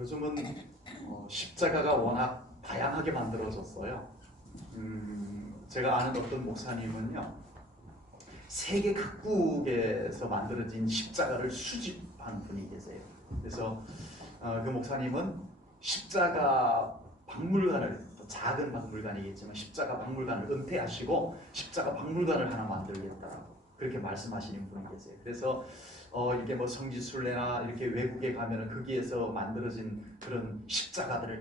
요즘은 십자가가 워낙 다양하게 만들어졌어요. 제가 아는 어떤 목사님은요, 세계 각국에서 만들어진 십자가를 수집한 분이 계세요. 그래서 그 목사님은 십자가 박물관을, 작은 박물관이겠지만 십자가 박물관을 은퇴하시고 십자가 박물관을 하나 만들겠다라고 그렇게 말씀하시는 분이 계세요. 그래서 이렇게 뭐 성지순례나 이렇게 외국에 가면은 거기에서 만들어진 그런 십자가들을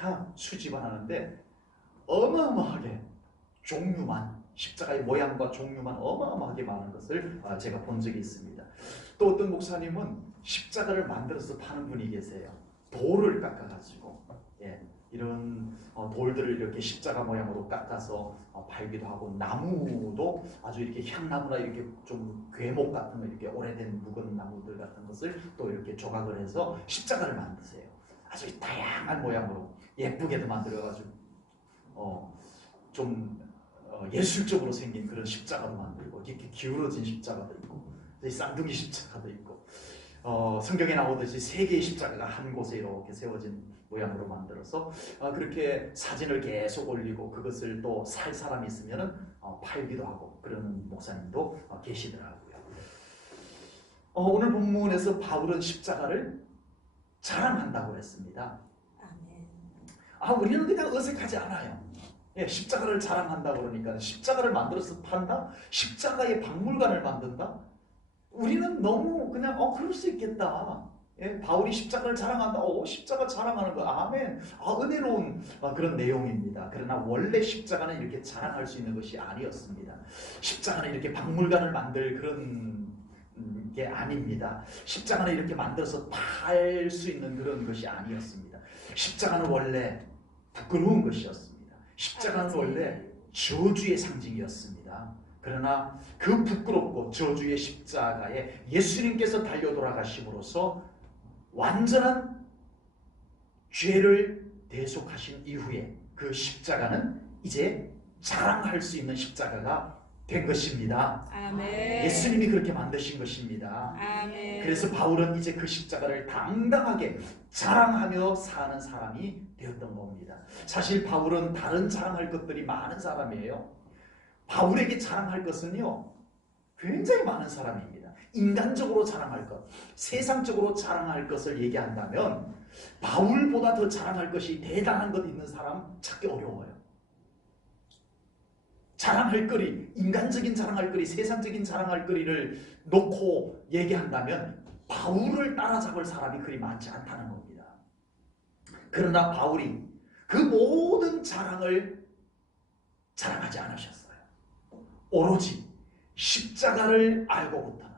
다 수집하는데 어마어마하게 종류만, 십자가의 모양과 종류만 어마어마하게 많은 것을 제가 본 적이 있습니다. 또 어떤 목사님은 십자가를 만들어서 파는 분이 계세요. 돌을 깎아가지고 이런 돌들을 이렇게 십자가 모양으로 깎아서 팔기도 하고, 나무도 아주 이렇게 향나무나 이렇게 좀 괴목 같은 거, 이렇게 오래된 묵은 나무들 같은 것을 또 이렇게 조각을 해서 십자가를 만드세요. 아주 다양한 모양으로 예쁘게도 만들어가지고 좀 예술적으로 생긴 그런 십자가도 만들고, 이렇게 기울어진 십자가도 있고, 쌍둥이 십자가도 있고, 성경에 나오듯이 세 개의 십자가가 한 곳에 이렇게 세워진 모양으로 만들어서 그렇게 사진을 계속 올리고, 그것을 또 살 사람이 있으면 팔기도 하고 그러는 목사님도 계시더라고요. 오늘 본문에서 바울은 십자가를 자랑한다고 했습니다. 우리는 그냥 어색하지 않아요. 십자가를 자랑한다 그러니까, 십자가를 만들어서 판다? 십자가의 박물관을 만든다? 우리는 너무 그냥 그럴 수 있겠다. 바울이 십자가를 자랑한다. 십자가 자랑하는 거, 아멘. 은혜로운 그런 내용입니다. 그러나 원래 십자가는 이렇게 자랑할 수 있는 것이 아니었습니다. 십자가는 이렇게 박물관을 만들 그런 게 아닙니다. 십자가는 이렇게 만들어서 팔 수 있는 그런 것이 아니었습니다. 십자가는 원래 부끄러운 것이었습니다. 십자가는 원래 저주의 상징이었습니다. 그러나 그 부끄럽고 저주의 십자가에 예수님께서 달려 돌아가심으로써 완전한 죄를 대속하신 이후에 그 십자가는 이제 자랑할 수 있는 십자가가 된 것입니다. 아멘. 예수님이 그렇게 만드신 것입니다. 아멘. 그래서 바울은 이제 그 십자가를 당당하게 자랑하며 사는 사람이 되었던 겁니다. 사실 바울은 다른 자랑할 것들이 많은 사람이에요. 바울에게 자랑할 것은요, 굉장히 많은 사람입니다. 인간적으로 자랑할 것, 세상적으로 자랑할 것을 얘기한다면 바울보다 더 자랑할 것이 대단한 것 있는 사람 찾기 어려워요. 자랑할 거리, 인간적인 자랑할 거리, 세상적인 자랑할 거리를 놓고 얘기한다면 바울을 따라잡을 사람이 그리 많지 않다는 겁니다. 그러나 바울이 그 모든 자랑을 자랑하지 않으셨어요. 오로지 십자가를 알고부터는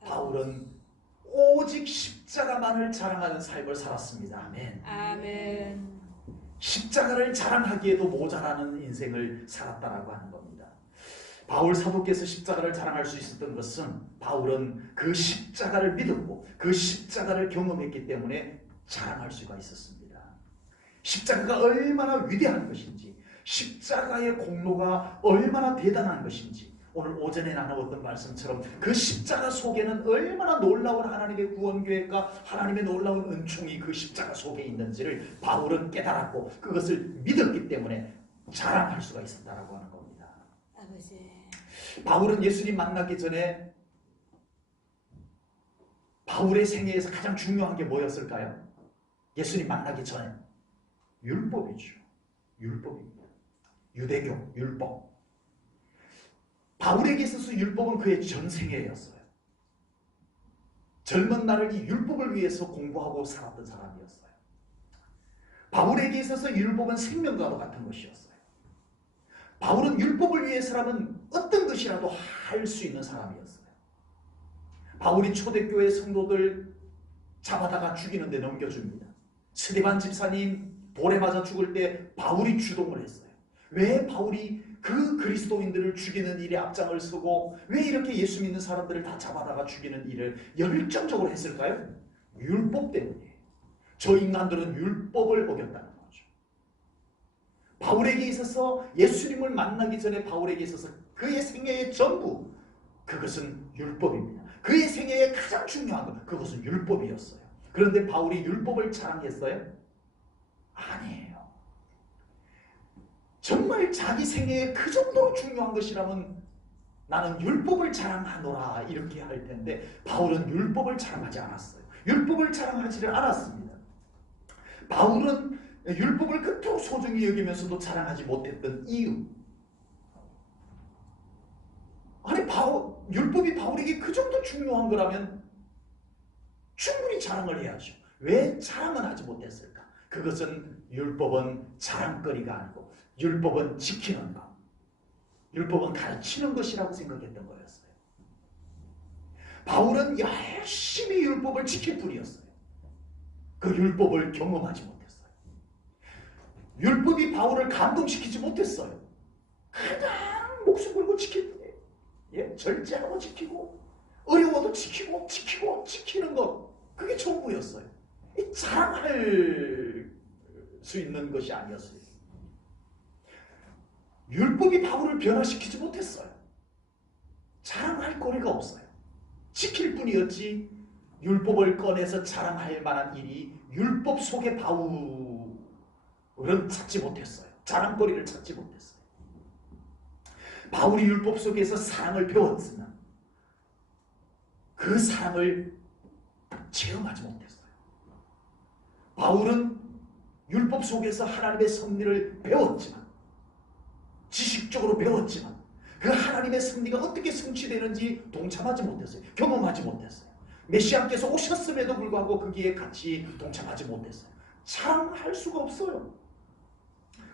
바울은 오직 십자가만을 자랑하는 삶을 살았습니다. 아멘. 아멘. 십자가를 자랑하기에도 모자라는 인생을 살았다라고 하는 겁니다. 바울 사도께서 십자가를 자랑할 수 있었던 것은 바울은 그 십자가를 믿었고 그 십자가를 경험했기 때문에 자랑할 수가 있었습니다. 십자가가 얼마나 위대한 것인지, 십자가의 공로가 얼마나 대단한 것인지, 오늘 오전에 나누었던 말씀처럼 그 십자가 속에는 얼마나 놀라운 하나님의 구원 계획과 하나님의 놀라운 은총이 그 십자가 속에 있는지를 바울은 깨달았고 그것을 믿었기 때문에 자랑할 수가 있었다라고 하는 겁니다. 아버지. 바울은 예수님 만나기 전에 바울의 생애에서 가장 중요한 게 뭐였을까요? 예수님 만나기 전에 율법이죠. 율법입니다. 유대교, 율법. 바울에게 있어서 율법은 그의 전생애였어요. 젊은 날을 이 율법을 위해서 공부하고 살았던 사람이었어요. 바울에게 있어서 율법은 생명과도 같은 것이었어요. 바울은 율법을 위해서라면 어떤 것이라도 할 수 있는 사람이었어요. 바울이 초대교회 성도들 잡아다가 죽이는데 넘겨줍니다. 스데반 집사님 돌에 맞아 죽을 때 바울이 주동을 했어요. 왜 바울이 그 그리스도인들을 죽이는 일에 앞장을 서고 왜 이렇게 예수 믿는 사람들을 다 잡아다가 죽이는 일을 열정적으로 했을까요? 율법 때문이에요. 저 인간들은 율법을 어겼다는 거죠. 바울에게 있어서 예수님을 만나기 전에 바울에게 있어서 그의 생애의 전부, 그것은 율법입니다. 그의 생애의 가장 중요한 것, 그것은 율법이었어요. 그런데 바울이 율법을 자랑했어요? 아니에요. 정말 자기 생애에 그 정도로 중요한 것이라면 나는 율법을 자랑하노라 이렇게 할 텐데 바울은 율법을 자랑하지 않았어요. 율법을 자랑하지를 않았습니다. 바울은 율법을 그토록 소중히 여기면서도 자랑하지 못했던 이유, 아니 율법이 바울에게 그 정도 중요한 거라면 충분히 자랑을 해야죠. 왜 자랑을 하지 못했을까? 그것은 율법은 자랑거리가 아니고 율법은 지키는 것, 율법은 가르치는 것이라고 생각했던 거였어요. 바울은 열심히 율법을 지킬 뿐이었어요. 그 율법을 경험하지 못했어요. 율법이 바울을 감동시키지 못했어요. 그냥 목숨 걸고 지킬 뿐이에요. 예? 절제하고 지키고 어려워도 지키고 지키는 것, 그게 전부였어요. 자랑할 수 있는 것이 아니었어요. 율법이 바울을 변화시키지 못했어요. 자랑할 거리가 없어요. 지킬 뿐이었지 율법을 꺼내서 자랑할 만한 일이 율법 속에 바울은 찾지 못했어요. 자랑거리를 찾지 못했어요. 바울이 율법 속에서 사랑을 배웠으나 그 사랑을 체험하지 못했어요. 바울은 율법 속에서 하나님의 섭리를 배웠지만, 지식적으로 배웠지만 그 하나님의 섭리가 어떻게 성취되는지 동참하지 못했어요. 경험하지 못했어요. 메시아께서 오셨음에도 불구하고 거기에 같이 동참하지 못했어요. 자랑할 수가 없어요.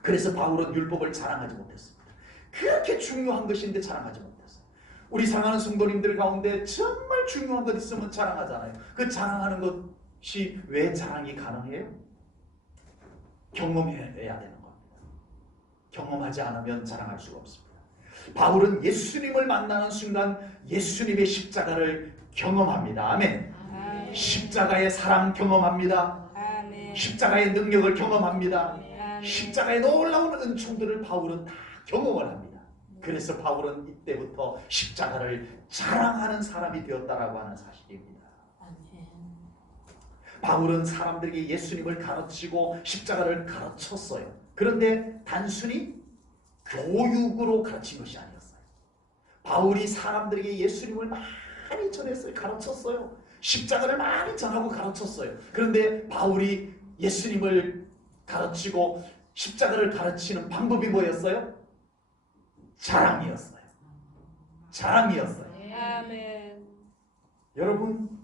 그래서 바울은 율법을 자랑하지 못했습니다. 그렇게 중요한 것인데 자랑하지 못했어요. 우리 사랑하는 성도님들 가운데 정말 중요한 것 있으면 자랑하잖아요. 그 자랑하는 것이 왜 자랑이 가능해요? 경험해야 되는 겁니다. 경험하지 않으면 자랑할 수가 없습니다. 바울은 예수님을 만나는 순간 예수님의 십자가를 경험합니다. 아멘. 아멘. 십자가의 사랑 경험합니다. 아멘. 십자가의 능력을 경험합니다. 아멘. 십자가의 놀라운 은총들을 바울은 다 경험을 합니다. 그래서 바울은 이때부터 십자가를 자랑하는 사람이 되었다라고 하는 사실입니다. 아멘. 바울은 사람들에게 예수님을 가르치고 십자가를 가르쳤어요. 그런데 단순히 교육으로 가르친 것이 아니었어요. 바울이 사람들에게 예수님을 많이 전했어요. 가르쳤어요. 십자가를 많이 전하고 가르쳤어요. 그런데 바울이 예수님을 가르치고 십자가를 가르치는 방법이 뭐였어요? 자랑이었어요. 자랑이었어요. 아멘. 여러분,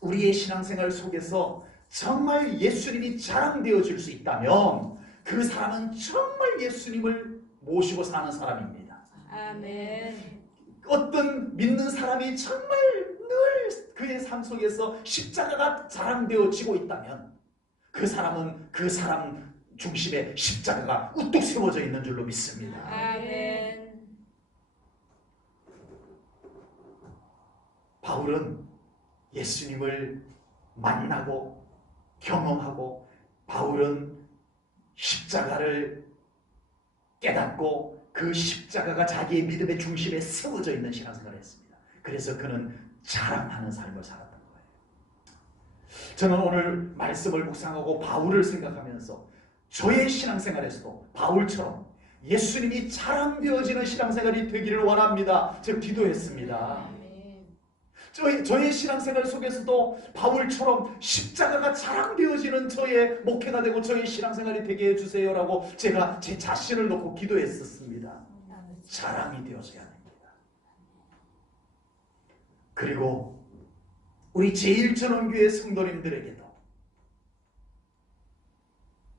우리의 신앙생활 속에서 정말 예수님이 자랑되어질 수 있다면 그 사람은 정말 예수님을 모시고 사는 사람입니다. 아멘. 어떤 믿는 사람이 정말 늘 그의 삶 속에서 십자가가 자랑되어지고 있다면 그 사람은 그 사람 중심에 십자가가 우뚝 세워져 있는 줄로 믿습니다. 아멘. 바울은 예수님을 만나고 경험하고 바울은 십자가를 깨닫고 그 십자가가 자기의 믿음의 중심에 세워져 있는 신앙생활을 했습니다. 그래서 그는 자랑하는 삶을 살았던 거예요. 저는 오늘 말씀을 묵상하고 바울을 생각하면서 저의 신앙생활에서도 바울처럼 예수님이 자랑되어지는 신앙생활이 되기를 원합니다. 제가 기도했습니다. 저의 신앙생활 속에서도 바울처럼 십자가가 자랑되어지는 저의 목회가 되고 저의 신앙생활이 되게 해주세요라고 제가 제 자신을 놓고 기도했었습니다. 자랑이 되어져야 됩니다. 그리고 우리 제일전원교회 성도님들에게도,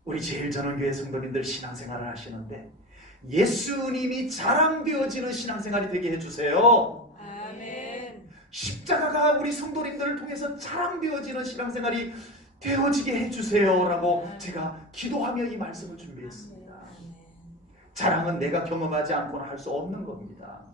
우리 제일전원교회 성도님들 신앙생활을 하시는데 예수님이 자랑되어지는 신앙생활이 되게 해주세요. 십자가가 우리 성도님들을 통해서 자랑되어지는 신앙생활이 되어지게 해주세요라고 제가 기도하며 이 말씀을 준비했습니다. 자랑은 내가 경험하지 않고는 할 수 없는 겁니다.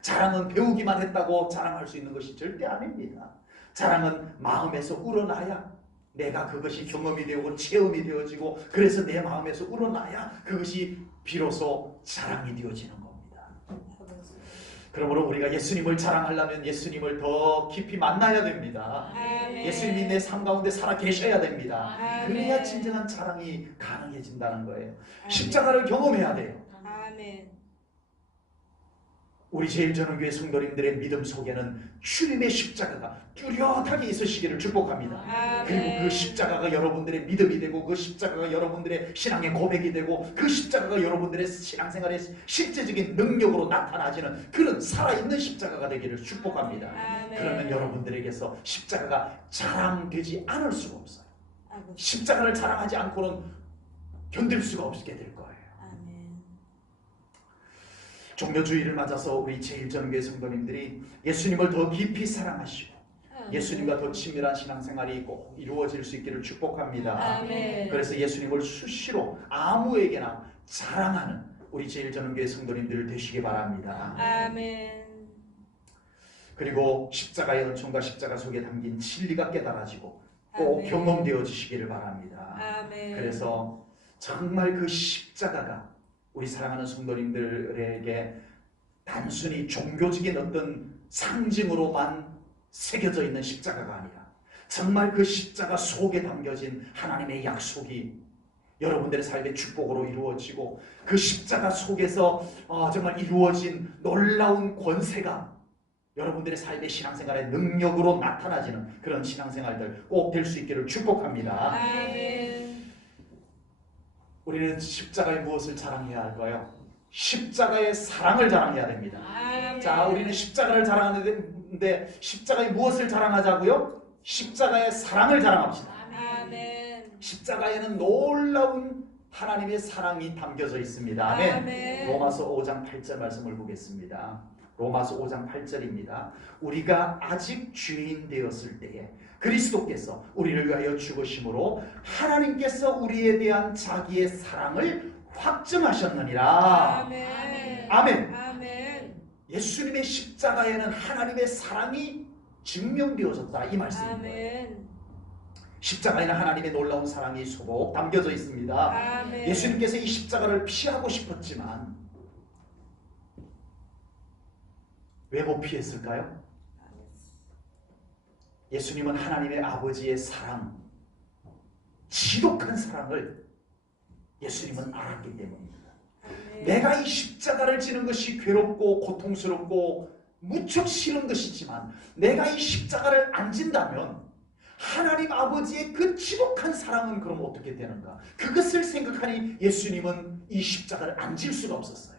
자랑은 배우기만 했다고 자랑할 수 있는 것이 절대 아닙니다. 자랑은 마음에서 우러나야 내가 그것이 경험이 되고 체험이 되어지고 그래서 내 마음에서 우러나야 그것이 비로소 자랑이 되어지는 겁니다. 그러므로 우리가 예수님을 자랑하려면 예수님을 더 깊이 만나야 됩니다. 아멘. 예수님이 내 삶 가운데 살아 계셔야 됩니다. 아멘. 그래야 진정한 자랑이 가능해진다는 거예요. 아멘. 십자가를 경험해야 돼요. 아멘. 우리 제일전원교회 성도님들의 믿음 속에는 주님의 십자가가 뚜렷하게 있으시기를 축복합니다. 아멘. 그리고 그 십자가가 여러분들의 믿음이 되고 그 십자가가 여러분들의 신앙의 고백이 되고 그 십자가가 여러분들의 신앙생활의 실제적인 능력으로 나타나지는 그런 살아있는 십자가가 되기를 축복합니다. 아멘. 그러면 여러분들에게서 십자가가 자랑되지 않을 수가 없어요. 아버지. 십자가를 자랑하지 않고는 견딜 수가 없게 될 거예요. 아멘. 종료주의를 맞아서 우리 제일전교회 성도님들이 예수님을 더 깊이 사랑하시고 예수님과 더 친밀한 신앙생활이 꼭 이루어질 수 있기를 축복합니다. 아멘. 그래서 예수님을 수시로 아무에게나 자랑하는 우리 제일전교회 성도님들 되시기 바랍니다. 아멘. 그리고 십자가의 은총과 십자가 속에 담긴 진리가 깨달아지고 꼭 아멘. 경험되어지시기를 바랍니다. 아멘. 그래서 정말 그 십자가가 우리 사랑하는 성도님들에게 단순히 종교적인 어떤 상징으로만 새겨져 있는 십자가가 아니라 정말 그 십자가 속에 담겨진 하나님의 약속이 여러분들의 삶의 축복으로 이루어지고 그 십자가 속에서 정말 이루어진 놀라운 권세가 여러분들의 삶의 신앙생활의 능력으로 나타나지는 그런 신앙생활들 꼭 될 수 있기를 축복합니다. 아멘. 우리는 십자가의 무엇을 자랑해야 할까요? 십자가의 사랑을 자랑해야 됩니다. 아멘. 자, 우리는 십자가를 자랑하는데 십자가의 무엇을 자랑하자고요? 십자가의 사랑을 자랑합시다. 아멘. 십자가에는 놀라운 하나님의 사랑이 담겨져 있습니다. 아멘. 아멘. 로마서 5장 8절 말씀을 보겠습니다. 로마서 5장 8절입니다. 우리가 아직 죄인 되었을 때에 그리스도께서 우리를 위하여 죽으심으로 하나님께서 우리에 대한 자기의 사랑을 확증하셨느니라. 아멘. 아멘. 아멘. 예수님의 십자가에는 하나님의 사랑이 증명되어졌다 이 말씀인 거예요. 아멘. 십자가에는 하나님의 놀라운 사랑이 소복 담겨져 있습니다. 아멘. 예수님께서 이 십자가를 피하고 싶었지만 왜 못 피했을까요? 예수님은 하나님의 아버지의 사랑, 지독한 사랑을 예수님은 알았기 때문입니다. 아멘. 내가 이 십자가를 지는 것이 괴롭고 고통스럽고 무척 싫은 것이지만 내가 이 십자가를 안 진다면 하나님 아버지의 그 지독한 사랑은 그럼 어떻게 되는가? 그것을 생각하니 예수님은 이 십자가를 안 질 수가 없었어요.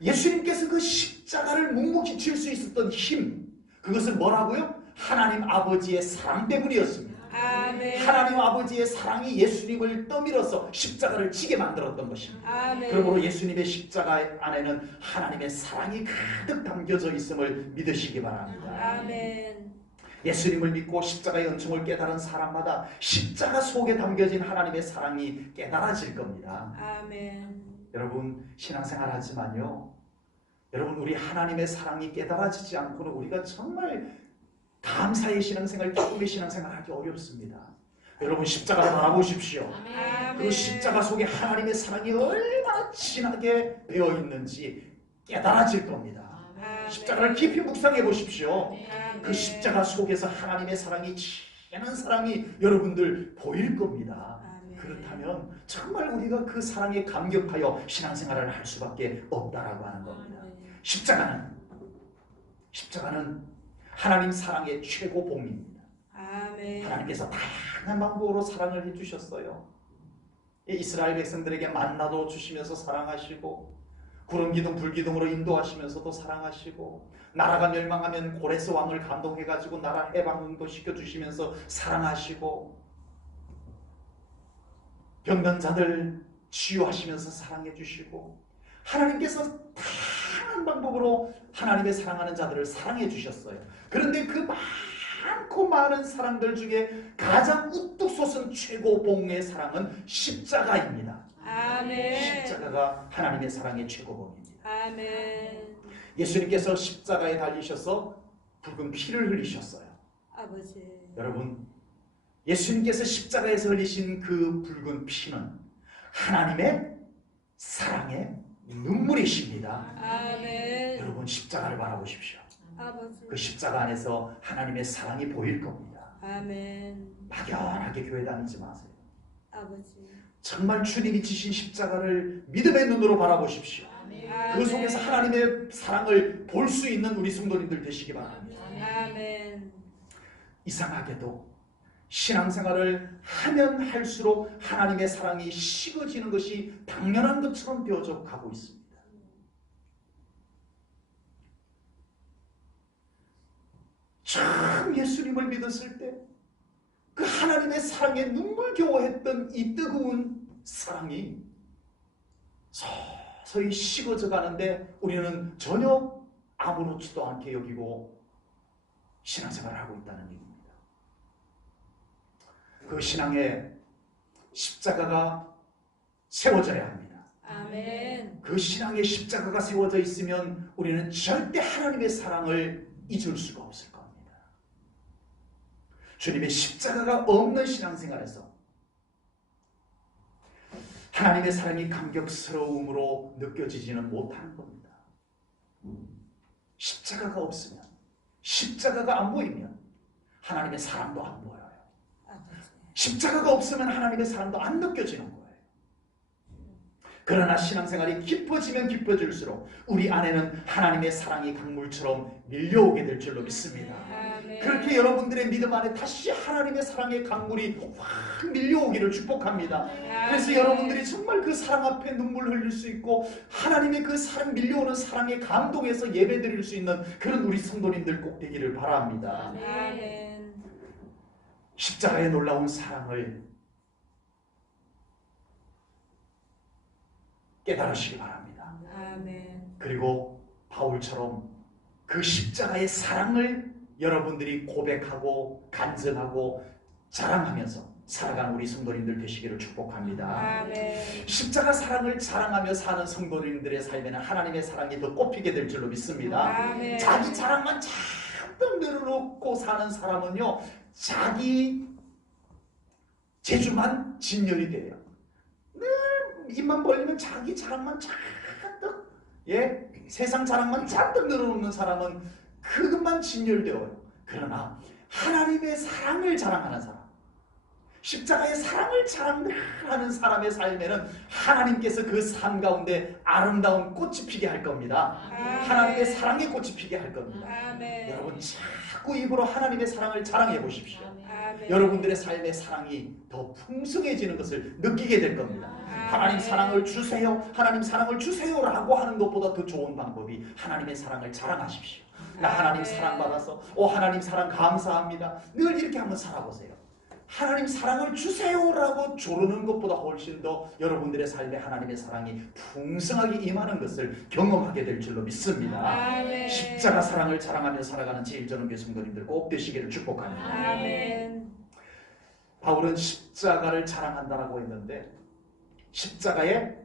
예수님께서 그 십자가를 묵묵히 질 수 있었던 힘, 그것은 뭐라고요? 하나님 아버지의 사랑 때문이었습니다. 아멘. 하나님 아버지의 사랑이 예수님을 떠밀어서 십자가를 지게 만들었던 것입니다. 아멘. 그러므로 예수님의 십자가 안에는 하나님의 사랑이 가득 담겨져 있음을 믿으시기 바랍니다. 아멘. 예수님을 믿고 십자가의 은총을 깨달은 사람마다 십자가 속에 담겨진 하나님의 사랑이 깨달아질 겁니다. 아멘. 여러분 신앙생활 하지만요, 여러분 우리 하나님의 사랑이 깨달아지지 않고는 우리가 정말 감사의 신앙생활, 기쁨의 신앙생활 하기 어렵습니다. 여러분 십자가를 바라보십시오. 아멘. 그 십자가 속에 하나님의 사랑이 얼마나 진하게 배어 있는지 깨달아질 겁니다. 아멘. 십자가를 깊이 묵상해 보십시오. 아멘. 그 십자가 속에서 하나님의 사랑이 진한 사랑이 여러분들 보일 겁니다. 아멘. 그렇다면 정말 우리가 그 사랑에 감격하여 신앙생활을 할 수밖에 없다라고 하는 겁니다. 십자가는 하나님 사랑의 최고봉입니다. 아멘. 하나님께서 다양한 방법으로 사랑을 해주셨어요. 이스라엘 백성들에게 만나도 주시면서 사랑하시고, 구름 기둥 불 기둥으로 인도하시면서도 사랑하시고, 나라가 멸망하면 고레스 왕을 감동해가지고 나라 해방도 시켜주시면서 사랑하시고, 병든 자들 치유하시면서 사랑해주시고, 하나님께서 다양한 방법으로 하나님의 사랑하는 자들을 사랑해 주셨어요. 그런데 그 많고 많은 사랑들 중에 가장 우뚝 솟은 최고봉의 사랑은 십자가입니다. 아멘. 십자가가 하나님의 사랑의 최고봉입니다. 아멘. 예수님께서 십자가에 달리셔서 붉은 피를 흘리셨어요. 아버지. 여러분, 예수님께서 십자가에서 흘리신 그 붉은 피는 하나님의 사랑의 눈물이십니다. 아멘. 여러분 십자가를 바라보십시오. 아버지. 그 십자가 안에서 하나님의 사랑이 보일 겁니다. 아멘. 막연하게 교회 다니지 마세요. 아버지. 정말 주님이 지신 십자가를 믿음의 눈으로 바라보십시오. 그 속에서 하나님의 사랑을 볼 수 있는 우리 성도님들 되시기 바랍니다. 아멘. 이상하게도 신앙생활을 하면 할수록 하나님의 사랑이 식어지는 것이 당연한 것처럼 되어져 가고 있습니다. 처음 예수님을 믿었을 때 그 하나님의 사랑에 눈물겨워했던 이 뜨거운 사랑이 서서히 식어져 가는데 우리는 전혀 아무렇지도 않게 여기고 신앙생활을 하고 있다는 얘기입니다. 그 신앙에 십자가가 세워져야 합니다. 아멘. 그 신앙에 십자가가 세워져 있으면 우리는 절대 하나님의 사랑을 잊을 수가 없을 겁니다. 주님의 십자가가 없는 신앙생활에서 하나님의 사랑이 감격스러움으로 느껴지지는 못하는 겁니다. 십자가가 없으면, 십자가가 안 보이면 하나님의 사랑도 안 보여요. 십자가가 없으면 하나님의 사랑도 안 느껴지는 거예요. 그러나 신앙생활이 깊어지면 깊어질수록 우리 안에는 하나님의 사랑이 강물처럼 밀려오게 될 줄로 믿습니다. 아멘. 그렇게 여러분들의 믿음 안에 다시 하나님의 사랑의 강물이 확 밀려오기를 축복합니다. 그래서 여러분들이 정말 그 사랑 앞에 눈물 흘릴 수 있고 하나님의 그 사랑 밀려오는 사랑에 감동해서 예배 드릴 수 있는 그런 우리 성도님들 꼭 되기를 바랍니다. 아멘. 십자가의 놀라운 사랑을 깨달으시기 바랍니다. 아멘. 그리고 바울처럼 그 십자가의 사랑을 여러분들이 고백하고 간증하고 자랑하면서 살아가는 우리 성도님들 되시기를 축복합니다. 아멘. 십자가 사랑을 자랑하며 사는 성도님들의 삶에는 하나님의 사랑이 더 꼽히게 될 줄로 믿습니다. 아멘. 자기 자랑만 잔뜩 늘어놓고 사는 사람은요, 자기 재주만 진열이 돼요. 늘 입만 벌리면 자기 자랑만 잔뜩, 세상 자랑만 잔뜩 늘어놓는 사람은 그것만 진열되어요. 그러나 하나님의 사랑을 자랑하는 사람, 십자가의 사랑을 자랑하는 사람의 삶에는 하나님께서 그 삶 가운데 아름다운 꽃이 피게 할 겁니다. 하나님의 사랑의 꽃이 피게 할 겁니다. 아멘. 여러분 자꾸 입으로 하나님의 사랑을 자랑해 보십시오. 아멘. 여러분들의 삶의 사랑이 더 풍성해지는 것을 느끼게 될 겁니다. 하나님 사랑을 주세요, 하나님 사랑을 주세요라고 하는 것보다 더 좋은 방법이 하나님의 사랑을 자랑하십시오. 나 하나님 사랑받아서 하나님 사랑 감사합니다. 늘 이렇게 한번 살아보세요. 하나님 사랑을 주세요라고 조르는 것보다 훨씬 더 여러분들의 삶에 하나님의 사랑이 풍성하게 임하는 것을 경험하게 될 줄로 믿습니다. 아멘. 십자가 사랑을 자랑하며 살아가는 제1전원교회 성도님들 꼭 되시기를 축복합니다. 아멘. 바울은 십자가를 자랑한다라고 했는데 십자가의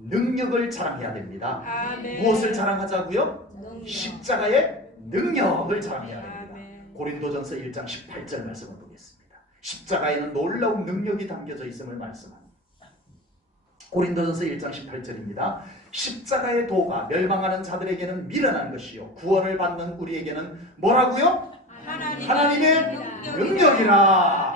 능력을 자랑해야 됩니다. 아멘. 무엇을 자랑하자고요? 능력. 십자가의 능력을 자랑해야 됩니다. 아멘. 고린도전서 1장 18절 말씀을 보겠습니다. 십자가에는 놀라운 능력이 담겨져 있음을 말씀합니다. 고린도전서 1장 18절입니다. 십자가의 도가 멸망하는 자들에게는 미련한 것이요 구원을 받는 우리에게는 뭐라고요? 하나님의 능력이라.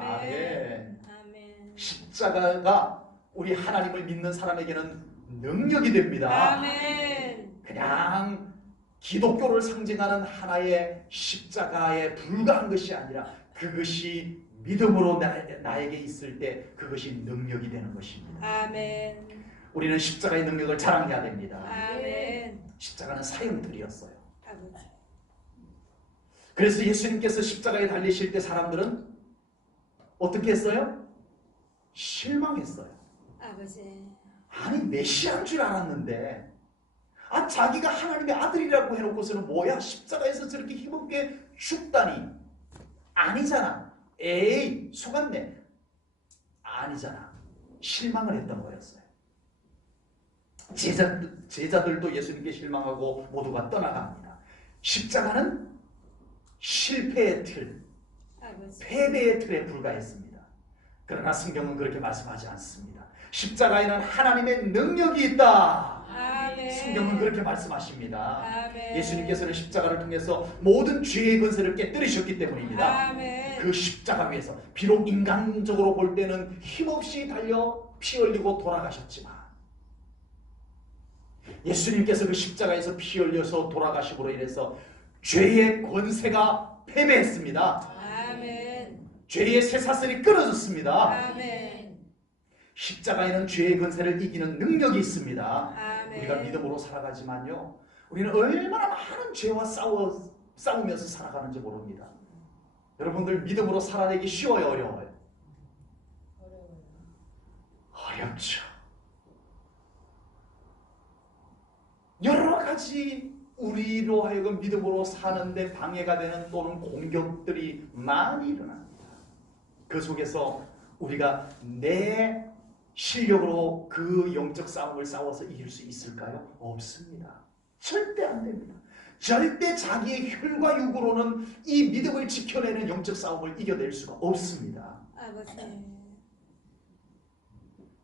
아멘. 아멘. 십자가가 우리 하나님을 믿는 사람에게는 능력이 됩니다. 아멘. 그냥 기독교를 상징하는 하나의 십자가에 불과한 것이 아니라 그것이 믿음으로 나에게 있을 때 그것이 능력이 되는 것입니다. 아멘. 우리는 십자가의 능력을 자랑해야 됩니다. 아멘. 십자가는 사형들이었어요. 아버지. 그래서 예수님께서 십자가에 달리실 때 사람들은 어떻게 했어요? 실망했어요. 아버지. 아니 메시아인 줄 알았는데 자기가 하나님의 아들이라고 해놓고서는 뭐야 십자가에서 저렇게 힘없게 죽다니. 아니잖아. 에이 속았네. 아니잖아. 실망을 했던 거였어요. 제자들도 예수님께 실망하고 모두가 떠나갑니다. 십자가는 실패의 틀, 아버지. 패배의 틀에 불과했습니다. 그러나 성경은 그렇게 말씀하지 않습니다. 십자가에는 하나님의 능력이 있다. 성경은 그렇게 말씀하십니다. 아멘. 예수님께서는 십자가를 통해서 모든 죄의 권세를 깨뜨리셨기 때문입니다. 아멘. 그 십자가 위에서 비록 인간적으로 볼 때는 힘없이 달려 피 흘리고 돌아가셨지만 예수님께서 그 십자가에서 피 흘려서 돌아가심으로 인해서 죄의 권세가 패배했습니다. 아멘. 죄의 쇠사슬이 끊어졌습니다. 아멘. 십자가에는 죄의 권세를 이기는 능력이 있습니다. 아멘. 우리가 믿음으로 살아가지만요, 우리는 얼마나 많은 죄와 싸우면서 살아가는지 모릅니다. 여러분들 믿음으로 살아내기 쉬워요, 어려워요? 어렵죠. 여러 가지 우리로 하여금 믿음으로 사는데 방해가 되는 또는 공격들이 많이 일어납니다. 그 속에서 우리가 내 실력으로 그 영적 싸움을 싸워서 이길 수 있을까요? 없습니다. 절대 안 됩니다. 절대 자기의 혈과 육으로는 이 믿음을 지켜내는 영적 싸움을 이겨낼 수가 없습니다. 아버지.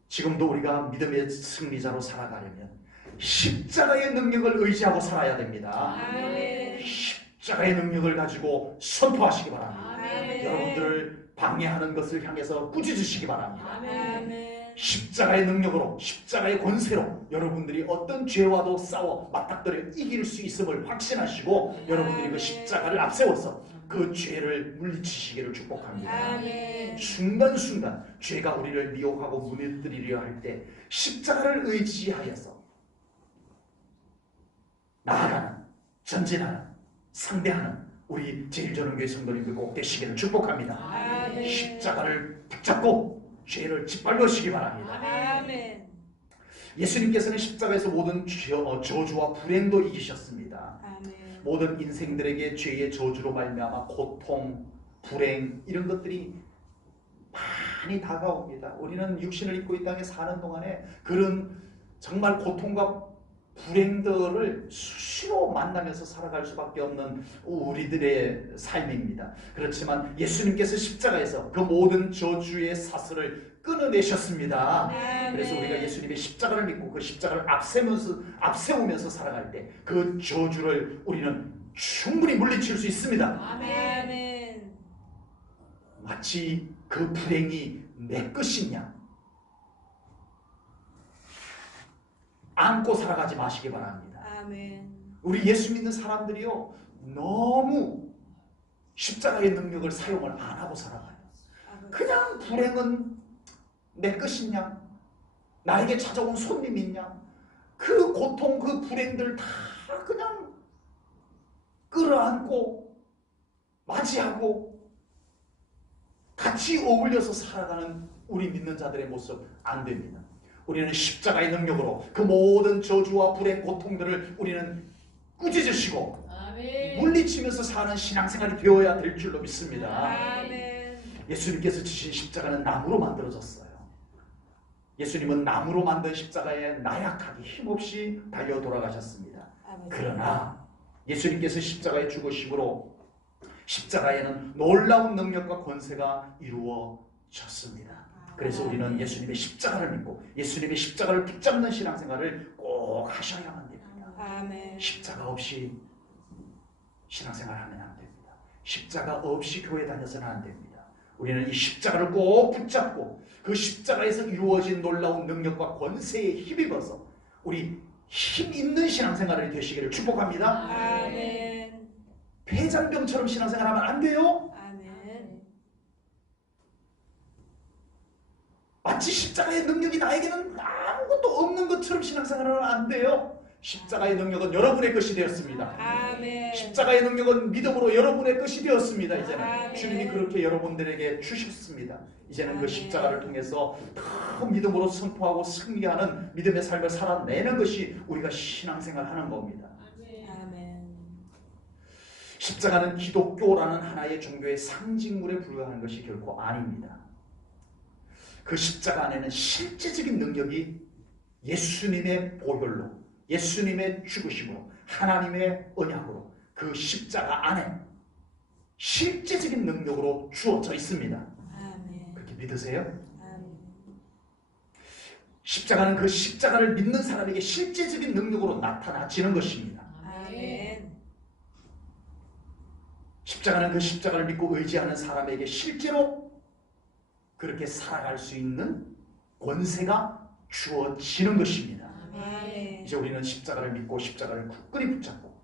지금도 우리가 믿음의 승리자로 살아가려면 십자가의 능력을 의지하고 살아야 됩니다. 아멘. 십자가의 능력을 가지고 선포하시기 바랍니다. 아멘. 여러분들을 방해하는 것을 향해서 꾸짖으시기 바랍니다. 아멘. 십자가의 능력으로, 십자가의 권세로 여러분들이 어떤 죄와도 싸워 맞닥뜨려 이길 수 있음을 확신하시고 여러분들이 그 십자가를 앞세워서 그 죄를 물리치시기를 축복합니다. 아멘. 순간순간 죄가 우리를 미혹하고 무너뜨리려 할 때 십자가를 의지하여서 나아가는, 전진하는, 상대하는 우리 제일전원교회 성도님들 꼭 되시기를 축복합니다. 아멘. 십자가를 붙잡고 죄를 짓밟으시기 바랍니다. 아멘. 예수님께서는 십자가에서 모든 저주와 불행도 이기셨습니다. 아멘. 모든 인생들에게 죄의 저주로 말미암아 고통, 불행 이런 것들이 많이 다가옵니다. 우리는 육신을 입고 이 땅에 사는 동안에 그런 정말 고통과 불행들을 수시로 만나면서 살아갈 수밖에 없는 우리들의 삶입니다. 그렇지만 예수님께서 십자가에서 그 모든 저주의 사슬을 끊어내셨습니다. 아멘. 그래서 우리가 예수님의 십자가를 믿고 그 십자가를 앞세우면서 살아갈 때 그 저주를 우리는 충분히 물리칠 수 있습니다. 아멘. 마치 그 불행이 내 것이냐 안고 살아가지 마시기 바랍니다. 아멘. 우리 예수 믿는 사람들이요 너무 십자가의 능력을 사용을 안 하고 살아가요. 그냥 불행은 내 것이냐, 나에게 찾아온 손님이냐, 그 고통 그 불행들 다 그냥 끌어안고 맞이하고 같이 어울려서 살아가는 우리 믿는 자들의 모습 안 됩니다. 우리는 십자가의 능력으로 그 모든 저주와 불행, 고통들을 우리는 꾸짖으시고 물리치면서 사는 신앙생활이 되어야 될 줄로 믿습니다. 아멘. 예수님께서 지신 십자가는 나무로 만들어졌어요. 예수님은 나무로 만든 십자가에 나약하게 힘없이 달려 돌아가셨습니다. 그러나 예수님께서 십자가에 죽으심으로 십자가에는 놀라운 능력과 권세가 이루어졌습니다. 그래서 우리는 예수님의 십자가를 믿고 예수님의 십자가를 붙잡는 신앙생활을 꼭 하셔야만 됩니다. 아멘. 십자가 없이 신앙생활하면 안 됩니다. 십자가 없이 교회 다녀서는 안 됩니다. 우리는 이 십자가를 꼭 붙잡고 그 십자가에서 이루어진 놀라운 능력과 권세에 힘입어서 우리 힘 있는 신앙생활이 되시기를 축복합니다. 아멘. 폐장병처럼 신앙생활하면 안 돼요. 아멘. 마치 십자가의 능력이 나에게는 아무것도 없는 것처럼 신앙생활하면 안 돼요. 십자가의 능력은 여러분의 것이 되었습니다. 아멘. 십자가의 능력은 믿음으로 여러분의 것이 되었습니다. 이제는 아멘. 주님이 그렇게 여러분들에게 주셨습니다. 이제는 아멘. 그 십자가를 통해서 더 믿음으로 선포하고 승리하는 믿음의 삶을 살아내는 것이 우리가 신앙생활하는 겁니다. 아멘. 십자가는 기독교라는 하나의 종교의 상징물에 불과한 것이 결코 아닙니다. 그 십자가 안에는 실제적인 능력이 예수님의 보혈로, 예수님의 죽으심으로, 하나님의 언약으로 그 십자가 안에 실제적인 능력으로 주어져 있습니다. 아멘. 그렇게 믿으세요? 아멘. 십자가는 그 십자가를 믿는 사람에게 실제적인 능력으로 나타나지는 것입니다. 아멘. 십자가는 그 십자가를 믿고 의지하는 사람에게 실제로 그렇게 살아갈 수 있는 권세가 주어지는 것입니다. 아멘. 이제 우리는 십자가를 믿고 십자가를 굳건히 붙잡고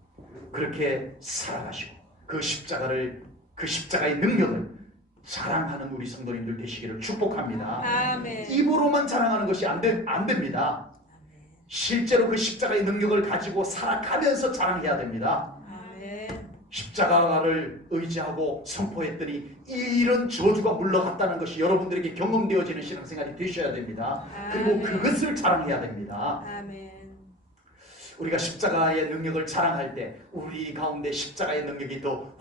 그렇게 살아가시고 그 십자가의 능력을 자랑하는 우리 성도님들 되시기를 축복합니다. 아멘. 입으로만 자랑하는 것이 안 됩니다. 실제로 그 십자가의 능력을 가지고 살아가면서 자랑해야 됩니다. 아멘. 십자가를 의지하고 선포했더니 이런 저주가 물러갔다는 것이 여러분들에게 경험되어지는 신앙생활이 되셔야 됩니다. 그리고 아멘. 그것을 자랑해야 됩니다. 아멘. 우리가 십자가의 능력을 자랑할 때 우리 가운데 십자가의 능력이 더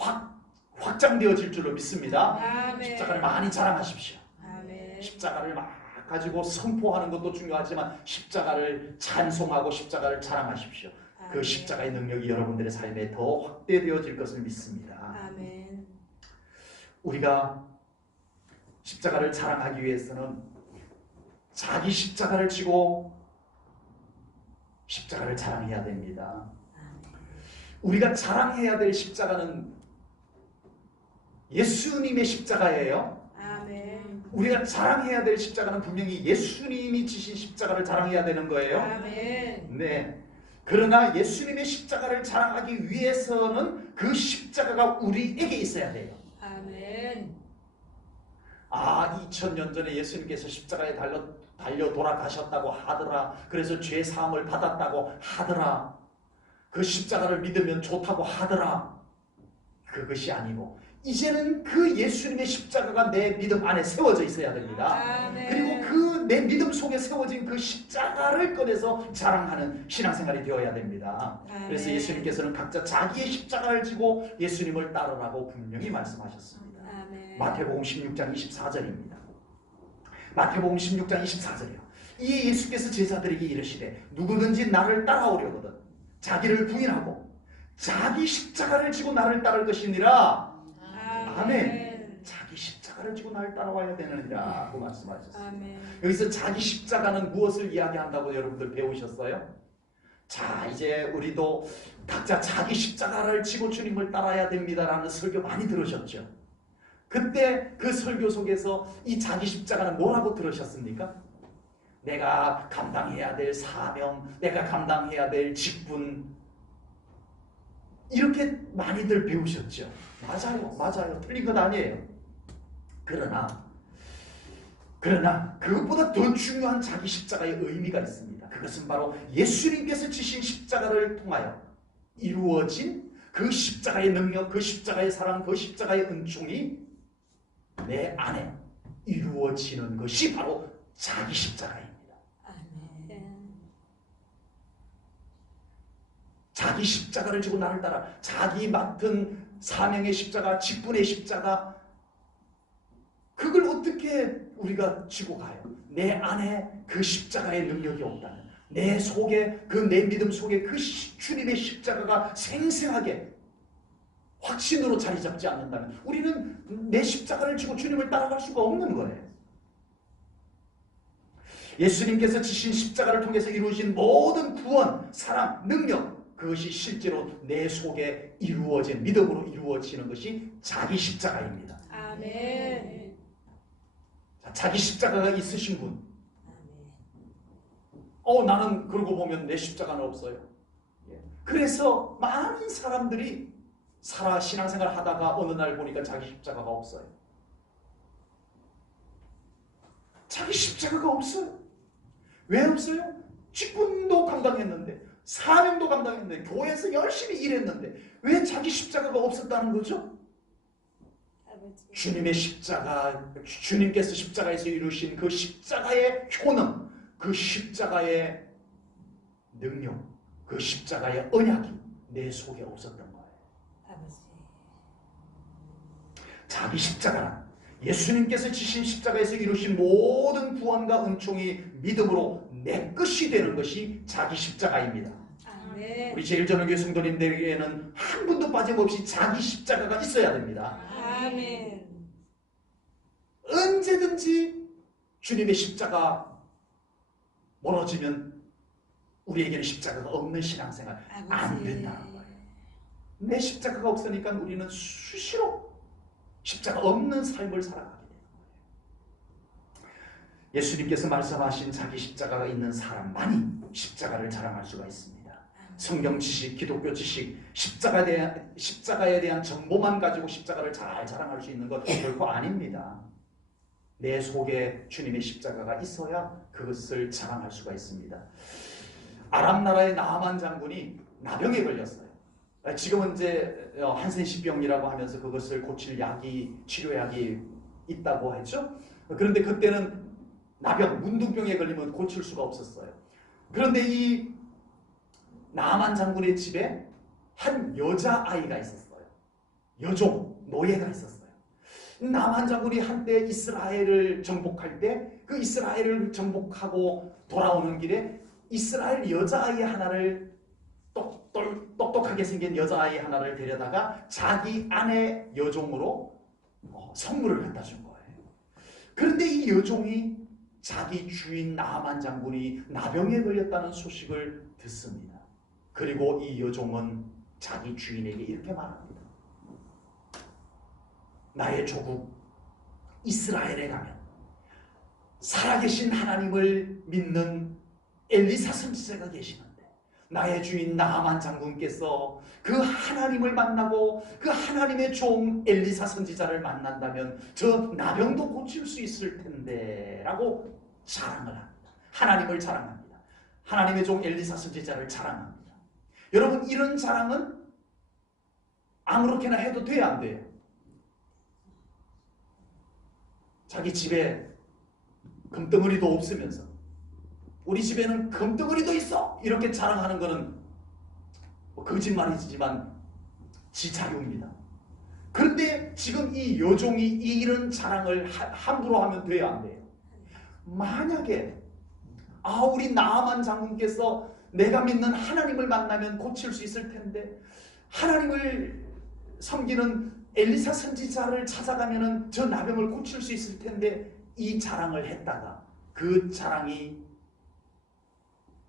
확장되어질 줄로 믿습니다. 아멘. 십자가를 많이 자랑하십시오. 아멘. 십자가를 막 가지고 선포하는 것도 중요하지만 십자가를 찬송하고 십자가를 자랑하십시오. 그 아멘. 십자가의 능력이 여러분들의 삶에 더 확대되어질 것을 믿습니다. 아멘. 우리가 십자가를 자랑하기 위해서는 자기 십자가를 지고 십자가를 자랑해야 됩니다. 우리가 자랑해야 될 십자가는 예수님의 십자가예요. 아멘. 우리가 자랑해야 될 십자가는 분명히 예수님이 지신 십자가를 자랑해야 되는 거예요. 아멘. 네. 그러나 예수님의 십자가를 자랑하기 위해서는 그 십자가가 우리에게 있어야 돼요. 아멘. 2000년 전에 예수님께서 십자가에 달려 돌아가셨다고 하더라. 그래서 죄 사함을 받았다고 하더라. 그 십자가를 믿으면 좋다고 하더라. 그것이 아니고 이제는 그 예수님의 십자가가 내 믿음 안에 세워져 있어야 됩니다. 아멘. 그리고 그 내 믿음 속에 세워진 그 십자가를 꺼내서 자랑하는 신앙생활이 되어야 됩니다. 아멘. 그래서 예수님께서는 각자 자기의 십자가를 지고 예수님을 따르라고 분명히 말씀하셨습니다. 아멘. 마태복음 16장 24절입니다. 마태복음 16장 24절이요. 이에 예수께서 제자들에게 이르시되 누구든지 나를 따라오려거든 자기를 부인하고 자기 십자가를 지고 나를 따를 것이니라. 아멘. 자기 십자가를 지고 나를 따라와야 되느니라고 말씀하셨습니다. 아멘. 여기서 자기 십자가는 무엇을 이야기한다고 여러분들 배우셨어요? 자, 이제 우리도 각자 자기 십자가를 지고 주님을 따라야 됩니다라는 설교 많이 들으셨죠? 그때 그 설교 속에서 이 자기 십자가는 뭐라고 들으셨습니까? 내가 감당해야 될 사명, 내가 감당해야 될 직분, 이렇게 많이들 배우셨죠? 맞아요. 틀린 것 아니에요. 그러나 그것보다 더 중요한 자기 십자가의 의미가 있습니다. 그것은 바로 예수님께서 지신 십자가를 통하여 이루어진 그 십자가의 능력, 그 십자가의 사랑, 그 십자가의 은총이 내 안에 이루어지는 것이 바로 자기 십자가입니다. 아멘. 자기 십자가를 지고 나를 따라 자기 맡은 사명의 십자가, 직분의 십자가, 그걸 어떻게 우리가 지고 가요? 내 안에 그 십자가의 능력이 없다면, 내 속에, 내 믿음 속에 그 주님의 십자가가 생생하게 확신으로 자리 잡지 않는다면 우리는 내 십자가를 지고 주님을 따라갈 수가 없는 거예요. 예수님께서 지신 십자가를 통해서 이루어진 모든 구원, 사랑, 능력, 그것이 실제로 내 속에 이루어진, 믿음으로 이루어지는 것이 자기 십자가입니다. 아멘. 자, 자기 십자가가 있으신 분, 나는 그러고 보면 내 십자가는 없어요. 그래서 많은 사람들이 신앙생활 하다가 어느 날 보니까 자기 십자가가 없어요. 자기 십자가가 없어요. 왜 없어요? 직분도 감당했는데, 사명도 감당했는데, 교회에서 열심히 일했는데 왜 자기 십자가가 없었다는 거죠? 주님의 십자가, 주님께서 십자가에서 이루신 그 십자가의 효능, 그 십자가의 능력, 그 십자가의 언약이 내 속에 없었던 거예요. 아버지. 자기 십자가는 예수님께서 지신 십자가에서 이루신 모든 구원과 은총이 믿음으로 내 것이 되는 것이 자기 십자가입니다. 아멘. 우리 제일전원교회 성도님들에게는 한 분도 빠짐없이 자기 십자가가 있어야 됩니다. 아멘. 언제든지 주님의 십자가 멀어지면 우리에게는 십자가가 없는 신앙생활 안 된다는 거예요. 내 십자가가 없으니까 우리는 수시로 십자가 없는 삶을 살아가게 되는 거예요. 예수님께서 말씀하신 자기 십자가가 있는 사람만이 십자가를 자랑할 수가 있습니다. 성경 지식, 기독교 지식, 십자가에 대한 정보만 가지고 십자가를 잘 자랑할 수 있는 것 결코 아닙니다. 내 속에 주님의 십자가가 있어야 그것을 자랑할 수가 있습니다. 아람 나라의 나아만 장군이 나병에 걸렸어요. 지금은 이제 한센시병이라고 하면서 그것을 고칠 치료약이 있다고 했죠. 그런데 그때는 나병, 문둥병에 걸리면 고칠 수가 없었어요. 그런데 이 나아만 장군의 집에 한 여자아이가 있었어요. 여종, 노예가 있었어요. 나아만 장군이 한때 이스라엘을 정복할 때 그 이스라엘을 정복하고 돌아오는 길에 이스라엘 여자아이 하나를 똑똑하게 생긴 여자아이 하나를 데려다가 자기 아내 여종으로 선물을 갖다 준 거예요. 그런데 이 여종이 자기 주인 나아만 장군이 나병에 걸렸다는 소식을 듣습니다. 그리고 이 여종은 자기 주인에게 이렇게 말합니다. 나의 조국 이스라엘에 가면 살아계신 하나님을 믿는 엘리사 선지자가 계시는데 나의 주인 나아만 장군께서 그 하나님을 만나고 그 하나님의 종 엘리사 선지자를 만난다면 저 나병도 고칠 수 있을 텐데 라고 자랑을 합니다. 하나님을 자랑합니다. 하나님의 종 엘리사 선지자를 자랑합니다. 여러분, 이런 자랑은 아무렇게나 해도 돼야 안 돼요? 자기 집에 금덩어리도 없으면서 우리 집에는 금덩어리도 있어! 이렇게 자랑하는 것은 거짓말이지만 지 자유입니다. 그런데 지금 이 여종이 이런 자랑을 함부로 하면 돼야 안 돼요? 만약에 우리 나아만 장군께서 내가 믿는 하나님을 만나면 고칠 수 있을 텐데 하나님을 섬기는 엘리사 선지자를 찾아가면 저 나병을 고칠 수 있을 텐데 이 자랑을 했다가 그 자랑이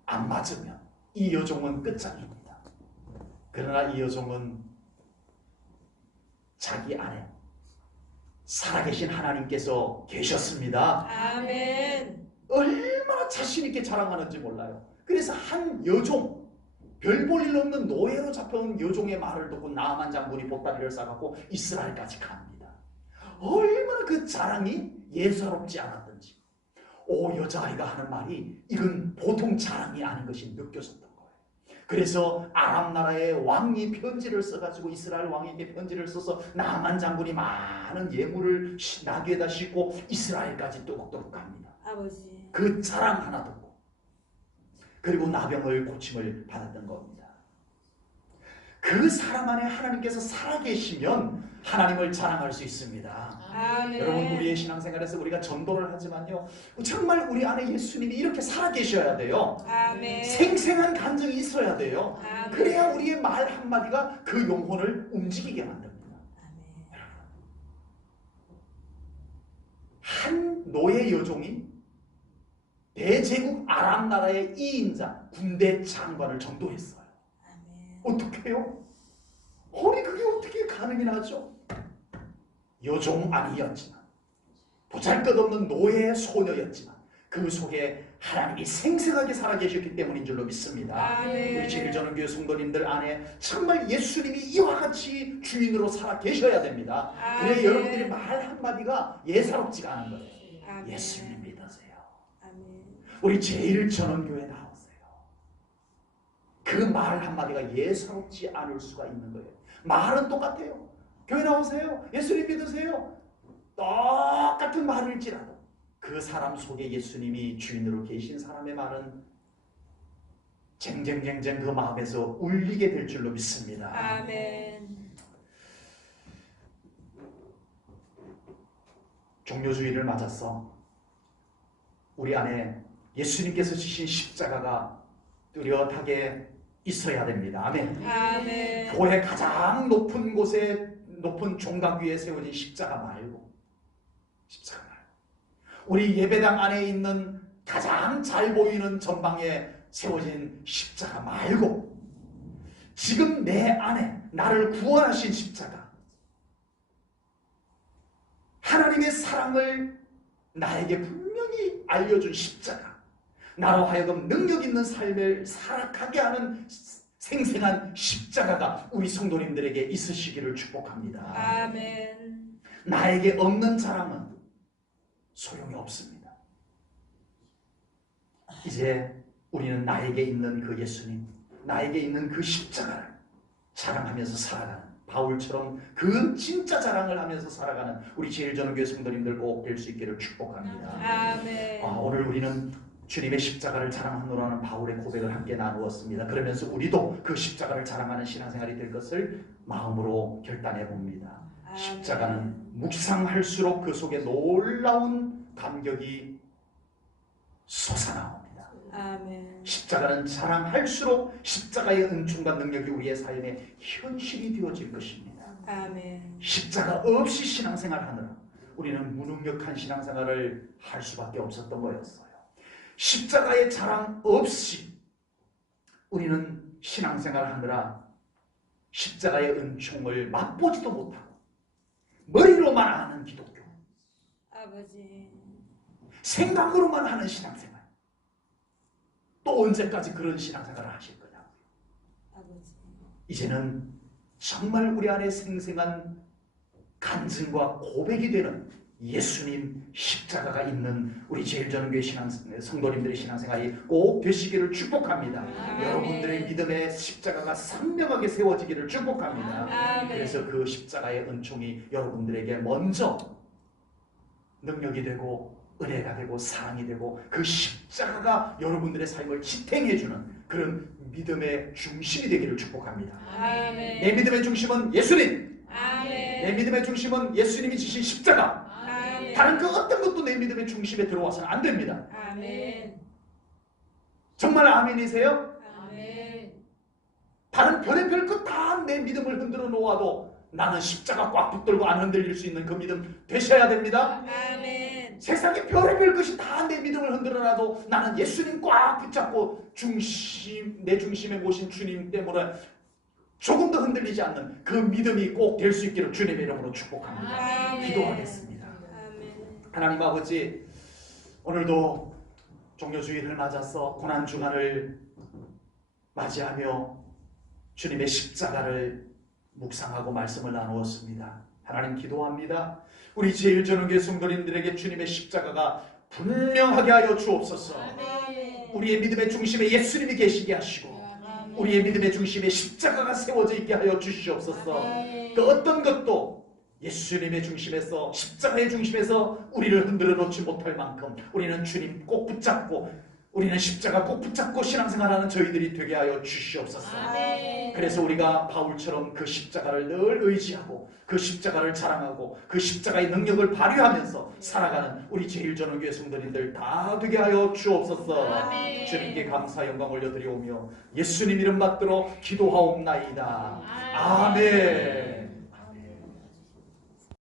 안 맞으면 이 여종은 끝장입니다. 그러나 이 여종은 자기 안에 살아계신 하나님께서 계셨습니다. 아멘. 얼마나 자신 있게 자랑하는지 몰라요. 그래서 한 여종, 별 볼 일 없는 노예로 잡혀온 여종의 말을 듣고 나아만 장군이 보따리를 싸갖고 이스라엘까지 갑니다. 얼마나 그 자랑이 예사롭지 않았던지. 여자아이가 하는 말이 이건 보통 자랑이 아닌 것이 느껴졌던 거예요. 그래서 아람 나라의 왕이 편지를 써가지고 이스라엘 왕에게 편지를 써서 나아만 장군이 많은 예물을 나귀에다 싣고 이스라엘까지 또박또박 갑니다. 아버지. 그 자랑 하나 듣고 그리고 나병을 고침을 받았던 겁니다. 그 사람 안에 하나님께서 살아계시면 하나님을 자랑할 수 있습니다. 아멘. 여러분, 우리의 신앙생활에서 우리가 전도를 하지만요, 정말 우리 안에 예수님이 이렇게 살아계셔야 돼요. 아멘. 생생한 감정이 있어야 돼요. 아멘. 그래야 우리의 말 한마디가 그 영혼을 움직이게 만듭니다. 아멘. 한 노예 여종이 대제국 아람 나라의 2인자 군대 장관을 전도했어요. 아멘. 어떻게 해요? 그게 어떻게 가능이 나죠? 여종 아니었지만 보잘것없는 노예 소녀였지만 그 속에 하나님이 생생하게 살아계셨기 때문인 줄로 믿습니다. 아멘. 우리 제1전원교회 성도님들 안에 정말 예수님이 이와 같이 주인으로 살아계셔야 됩니다. 그래야 아멘. 여러분들의 말 한마디가 예사롭지가 않은 거예요. 아멘. 예수님 믿으세요. 아멘. 우리 제1전원교회 나오세요. 그 말 한마디가 예사롭지 않을 수가 있는 거예요. 말은 똑같아요. 교회 나오세요. 예수님 믿으세요. 똑같은 말일지라도 그 사람 속에 예수님이 주인으로 계신 사람의 말은 쟁쟁쟁쟁 그 마음에서 울리게 될 줄로 믿습니다. 아멘. 종료주의를 맞아서 우리 안에 예수님께서 지신 십자가가 뚜렷하게 있어야 됩니다. 아멘. 아멘. 교회 가장 높은 곳에 높은 종각 위에 세워진 십자가 말고 우리 예배당 안에 있는 가장 잘 보이는 전방에 세워진 십자가 말고 지금 내 안에 나를 구원하신 십자가, 하나님의 사랑을 나에게 분명히 알려준 십자가, 나로 하여금 능력 있는 삶을 살아가게 하는 생생한 십자가가 우리 성도님들에게 있으시기를 축복합니다. 아멘. 나에게 없는 자랑은 소용이 없습니다. 이제 우리는 나에게 있는 그 예수님, 나에게 있는 그 십자가를 자랑하면서 살아가는, 바울처럼 그 진짜 자랑을 하면서 살아가는 우리 제일전교회 성도님들 꼭 될 수 있기를 축복합니다. 아멘. 오늘 우리는 주님의 십자가를 자랑하노라는 바울의 고백을 함께 나누었습니다. 그러면서 우리도 그 십자가를 자랑하는 신앙생활이 될 것을 마음으로 결단해 봅니다. 아멘. 십자가는 묵상할수록 그 속에 놀라운 감격이 솟아나옵니다. 아멘. 십자가는 자랑할수록 십자가의 은총과 능력이 우리의 삶에 현실이 되어질 것입니다. 아멘. 십자가 없이 신앙생활 하느라 우리는 무능력한 신앙생활을 할 수밖에 없었던 거였어요. 십자가의 자랑 없이 우리는 신앙생활 하느라 십자가의 은총을 맛보지도 못하고 머리로만 아는 기독교, 아버지. 생각으로만 하는 신앙생활, 또 언제까지 그런 신앙생활을 하실 거냐고요. 아버지. 이제는 정말 우리 안에 생생한 간증과 고백이 되는 예수님 십자가가 있는 우리 제일전교회 성도님들의 신앙생활이 꼭 되시기를 축복합니다. 아멘. 여러분들의 믿음의 십자가가 선명하게 세워지기를 축복합니다. 아멘. 그래서 그 십자가의 은총이 여러분들에게 먼저 능력이 되고 은혜가 되고 사랑이 되고 그 십자가가 여러분들의 삶을 지탱해주는 그런 믿음의 중심이 되기를 축복합니다. 아멘. 내 믿음의 중심은 예수님, 아멘. 내 믿음의 중심은 예수님이 지신 십자가, 아멘. 다른 그 어떤 것도 내 믿음의 중심에 들어와서는 안 됩니다. 아멘. 정말 아멘이세요? 아멘. 다른 별의별 것 다 내 믿음을 흔들어 놓아도 나는 십자가 꽉 붙들고 안 흔들릴 수 있는 그 믿음 되셔야 됩니다. 아멘. 세상의 별의별 것이 다 내 믿음을 흔들어 놔도 나는 예수님 꽉 붙잡고 내 중심에 모신 주님 때문에 조금 더 흔들리지 않는 그 믿음이 꼭 될 수 있기를 주님의 이름으로 축복합니다. 아멘. 기도하겠습니다. 아멘. 하나님 아버지, 오늘도 종료주일을 맞아서 고난주간을 맞이하며 주님의 십자가를 묵상하고 말씀을 나누었습니다. 하나님 기도합니다. 우리 제일전교회 성도님들에게 주님의 십자가가 분명하게 하여 주옵소서. 아멘. 우리의 믿음의 중심에 예수님이 계시게 하시고 우리의 믿음의 중심에 십자가가 세워져 있게 하여 주시옵소서. 그 어떤 것도 예수님의 중심에서, 십자가의 중심에서 우리를 흔들어 놓지 못할 만큼 우리는 주님 꼭 붙잡고, 우리는 십자가 꼭 붙잡고 신앙생활하는 저희들이 되게 하여 주시옵소서. 아멘. 그래서 우리가 바울처럼 그 십자가를 늘 의지하고 그 십자가를 자랑하고 그 십자가의 능력을 발휘하면서 살아가는 우리 제일전교회 성도님들 다 되게 하여 주옵소서. 아멘. 주님께 감사 영광 올려드리오며 예수님 이름 받들어 기도하옵나이다. 아멘.